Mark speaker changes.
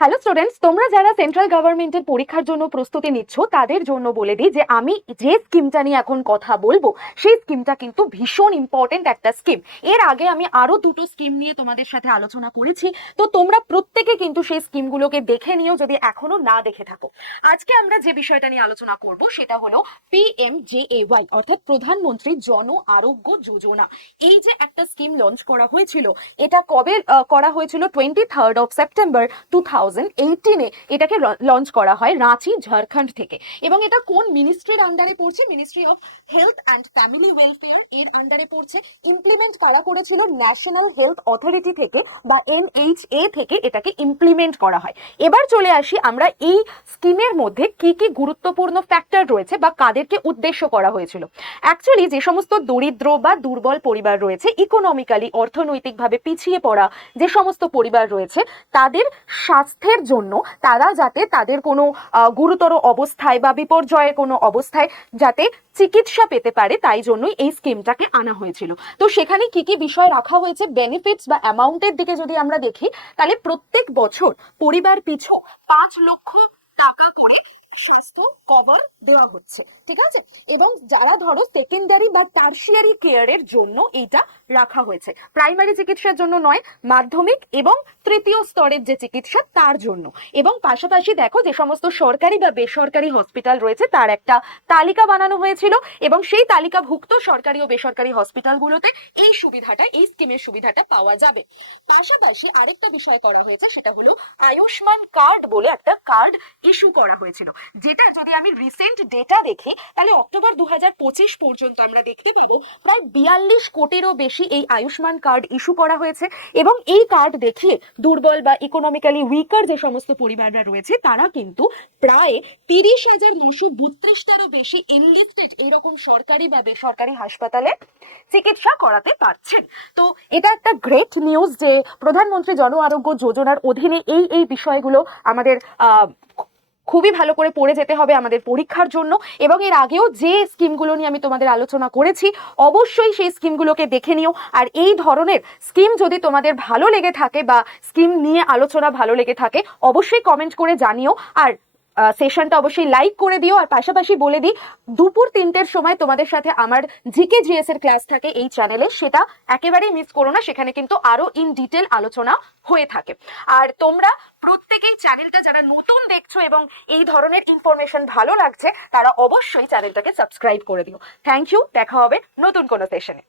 Speaker 1: Hello students তোমরা যারা central গভর্নমেন্টের পরীক্ষার জন্য প্রস্তুতি নিচ্ছ, তাদের জন্য বলে দিই যে আমি যে স্কিমটা নিয়ে এখন কথা বলব, সেই স্কিমটা কিন্তু ভীষণ ইম্পর্টেন্ট একটা স্কিম এর আগে আমি আরও দুটো স্কিম নিয়ে তোমাদের সাথে আলোচনা করেছি। তো তোমরা প্রত্যেকে কিন্তু সেই স্কিমগুলোকে দেখে নিও যদি এখনও না দেখে থাকো। আজকে আমরা যে বিষয়টা নিয়ে আলোচনা করব, সেটা হলো পিএমজেএওয়াই অর্থাৎ প্রধানমন্ত্রী জন আরোগ্য যোজনা। এই যে একটা স্কিম লঞ্চ করা হয়েছিল, এটা কবে করা হয়েছিল? Twenty third of September two thousand এইটিনে এটাকে লঞ্চ করা হয় রাঁচি, ঝাড়খণ্ড থেকে। এবং এটা কোন মিনিস্ট্রির আন্ডারে পড়ছে? Ministry of health and family welfare এর আন্ডারে পড়ছে। ইমপ্লিমেন্ট করা করেছিল? ন্যাশনাল হেলথ অথরিটি থেকে বা এনএইচএ থেকে এটাকে ইমপ্লিমেন্ট করা হয়। এবার চলে আসি আমরা এই স্কিমের মধ্যে কি কি গুরুত্বপূর্ণ ফ্যাক্টর রয়েছে বা কাদেরকে উদ্দেশ্য করা হয়েছিল। অ্যাকচুয়ালি যে সমস্ত দরিদ্র বা দুর্বল পরিবার রয়েছে ইকোনমিক্যালি অর্থনৈতিকভাবে পিছিয়ে পড়া যে সমস্ত পরিবার রয়েছে, তাদের স্বাস্থ্যের জন্য তারা যাতে তাদের কোনো গুরুতর অবস্থায় বা বিপর্যয়ের কোনো অবস্থায় যাতে চিকিৎসা পেতে পারে তাই জন্যই এই স্কিমটাকে আনা হয়েছিল। তো সেখানে কি কি বিষয় রাখা হয়েছে বেনিফিটস বা অ্যামাউন্টের দিকে যদি আমরা দেখি, তাহলে প্রত্যেক বছর পরিবার পিছু পাঁচ লক্ষ টাকা করে স্বাস্থ্য কভার দেওয়া হচ্ছে, ঠিক আছে? এবং যারা ধরো সেকেন্ডারি বা টার্সিয়ারি কেয়ারের জন্য এইটা রাখা হয়েছে প্রাইমারি চিকিৎসার জন্য নয়, মাধ্যমিক এবং তৃতীয় স্তরের যে চিকিৎসা তার জন্য। এবং পাশাপাশি দেখো যে সমস্ত সরকারি বা বেসরকারি হসপিটাল রয়েছে, তার একটা তালিকা বানানো হয়েছিল এবং সেই তালিকাভুক্ত সরকারি ও বেসরকারি হসপিটালগুলোতে এই সুবিধাটা, এই স্কিমের সুবিধাটা পাওয়া যাবে। পাশাপাশি আরেকটা বিষয় করা হয়েছে, সেটা হলো আয়ুষ্মান কার্ড বলে একটা কার্ড ইস্যু করা হয়েছিল। যেটা যদি আমি রিসেন্ট ডেটা দেখি, তাহলে অক্টোবর দু হাজার পঁচিশ পর্যন্ত আমরা দেখতে পাবো প্রায় বিয়াল্লিশ কোটিরও বেশি এই আয়ুষ্মান কার্ড ইস্যু করা হয়েছে এবং এই কার্ড দেখিয়ে দুর্বল বা ইকোনমিক্যালি উইকার যে সমস্ত পরিবাররা রয়েছে, তারা কিন্তু প্রায় তিরিশ হাজার নশো বত্রিশটারও বেশি এনলিস্টেড এরকম সরকারি বা বেসরকারি হাসপাতালে চিকিৎসা করাতে পারছেন। তো এটা একটা গ্রেট নিউজ যে প্রধানমন্ত্রী জন আরোগ্য যোজনার অধীনে এই এই বিষয়গুলো আমাদের খুবই ভালো করে পড়ে যেতে হবে আমাদের পরীক্ষার জন্য এবং এর আগেও যে স্কিমগুলো নিয়ে আমি তোমাদের আলোচনা করেছি, অবশ্যই সেই স্কিমগুলোকে দেখে নিও। আর এই ধরনের স্কিম যদি তোমাদের ভালো লেগে থাকে বা স্কিম নিয়ে আলোচনা ভালো লেগে থাকে, অবশ্যই কমেন্ট করে জানিও। আর সেশনটা অবশ্যই লাইক করে দিও। আর পাশাপাশি বলে দিই, দুপুর তিনটের সময় তোমাদের সাথে আমার জিকে জিএস এর ক্লাস থাকে এই চ্যানেলে সেটা একেবারেই মিস করো না। সেখানে কিন্তু আরও ইন ডিটেল আলোচনা হয়ে থাকে। আর তোমরা প্রত্যেকেই চ্যানেলটা যারা নতুন দেখছ এবং এই ধরনের ইনফরমেশন ভালো লাগছে, তারা অবশ্যই চ্যানেলটাকে সাবস্ক্রাইব করে দিও। থ্যাংক ইউ দেখা হবে নতুন কোনো সেশনে